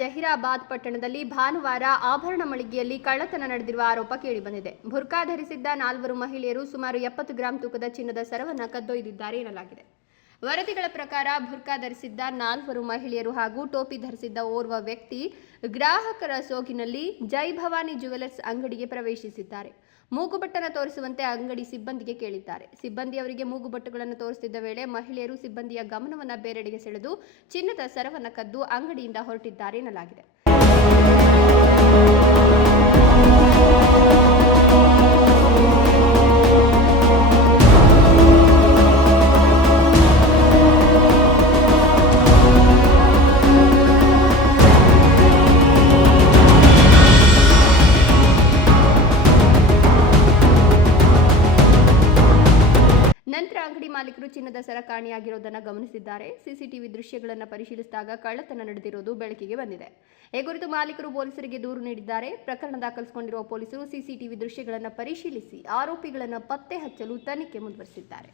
ಜಹೀರಾಬಾದ್ ಪಟ್ಟಣದಲ್ಲಿ ಭಾನುವಾರ ಆಭರಣ ಮಳಿಗೆಯಲ್ಲಿ ಕಳ್ಳತನ ನಡೆದಿರುವ ಆರೋಪ ಕೇಳಿಬಂದಿದೆ. ಬುರ್ಕಾ ಧರಿಸಿದ್ದ 4 ಮಹಿಳೆಯರು ಸುಮಾರು 70 ಗ್ರಾಂ ತೂಕದ ಚಿನ್ನದ ಸರವನ್ನು ಕದ್ದೊಯ್ದಿದ್ದಾರೆ ಎನ್ನಲಾಗಿದೆ. ವರದಿಗಳ ಪ್ರಕಾರ ಬುರ್ಕಾ ಧರಿಸಿದ್ದ 4 ಮಹಿಳೆಯರು ಹಾಗೂ ಟೋಪಿ ಧರಿಸಿದ್ದ ಓರ್ವ ವ್ಯಕ್ತಿ ಗ್ರಾಹಕರ ಸೋಗಿನಲ್ಲಿ ಜೈ ಭವಾನಿ ಜ್ಯುವೆಲರ್ಸ್ ಅಂಗಡಿಗೆ ಪ್ರವೇಶಿಸಿದ್ದಾರೆ. ಮೂಗುಬಟ್ಟನ್ನು ತೋರಿಸುವಂತೆ ಅಂಗಡಿ ಸಿಬ್ಬಂದಿಗೆ ಕೇಳಿದ್ದಾರೆ. ಸಿಬ್ಬಂದಿ ಅವರಿಗೆ ಮೂಗುಬಟ್ಟುಗಳನ್ನು ತೋರಿಸುತ್ತಿದ್ದ ವೇಳೆ ಮಹಿಳೆಯರು ಸಿಬ್ಬಂದಿಯ ಗಮನವನ್ನು ಬೇರೆಡೆಗೆ ಸೆಳೆದು ಚಿನ್ನದ ಸರವನ್ನು ಕದ್ದು ಅಂಗಡಿಯಿಂದ ಹೊರಟಿದ್ದಾರೆ ಎನ್ನಲಾಗಿದೆ. ನಂತರ ಅಂಗಡಿ ಮಾಲೀಕರು ಚಿನ್ನದ ಸರ ಕಾಣೆಯಾಗಿರುವುದನ್ನು ಗಮನಿಸಿದ್ದಾರೆ. ಸಿಸಿಟಿವಿ ದೃಶ್ಯಗಳನ್ನು ಪರಿಶೀಲಿಸಿದಾಗ ಕಳ್ಳತನ ನಡೆದಿರುವುದು ಬೆಳಕಿಗೆ ಬಂದಿದೆ. ಈ ಕುರಿತು ಮಾಲೀಕರು ಪೊಲೀಸರಿಗೆ ದೂರು ನೀಡಿದ್ದಾರೆ. ಪ್ರಕರಣ ದಾಖಲಿಸಿಕೊಂಡಿರುವ ಪೊಲೀಸರು ಸಿಸಿಟಿವಿ ದೃಶ್ಯಗಳನ್ನು ಪರಿಶೀಲಿಸಿ ಆರೋಪಿಗಳನ್ನು ಪತ್ತೆ ಹಚ್ಚಲು ತನಿಖೆ ಮುಂದುವರೆಸಿದ್ದಾರೆ.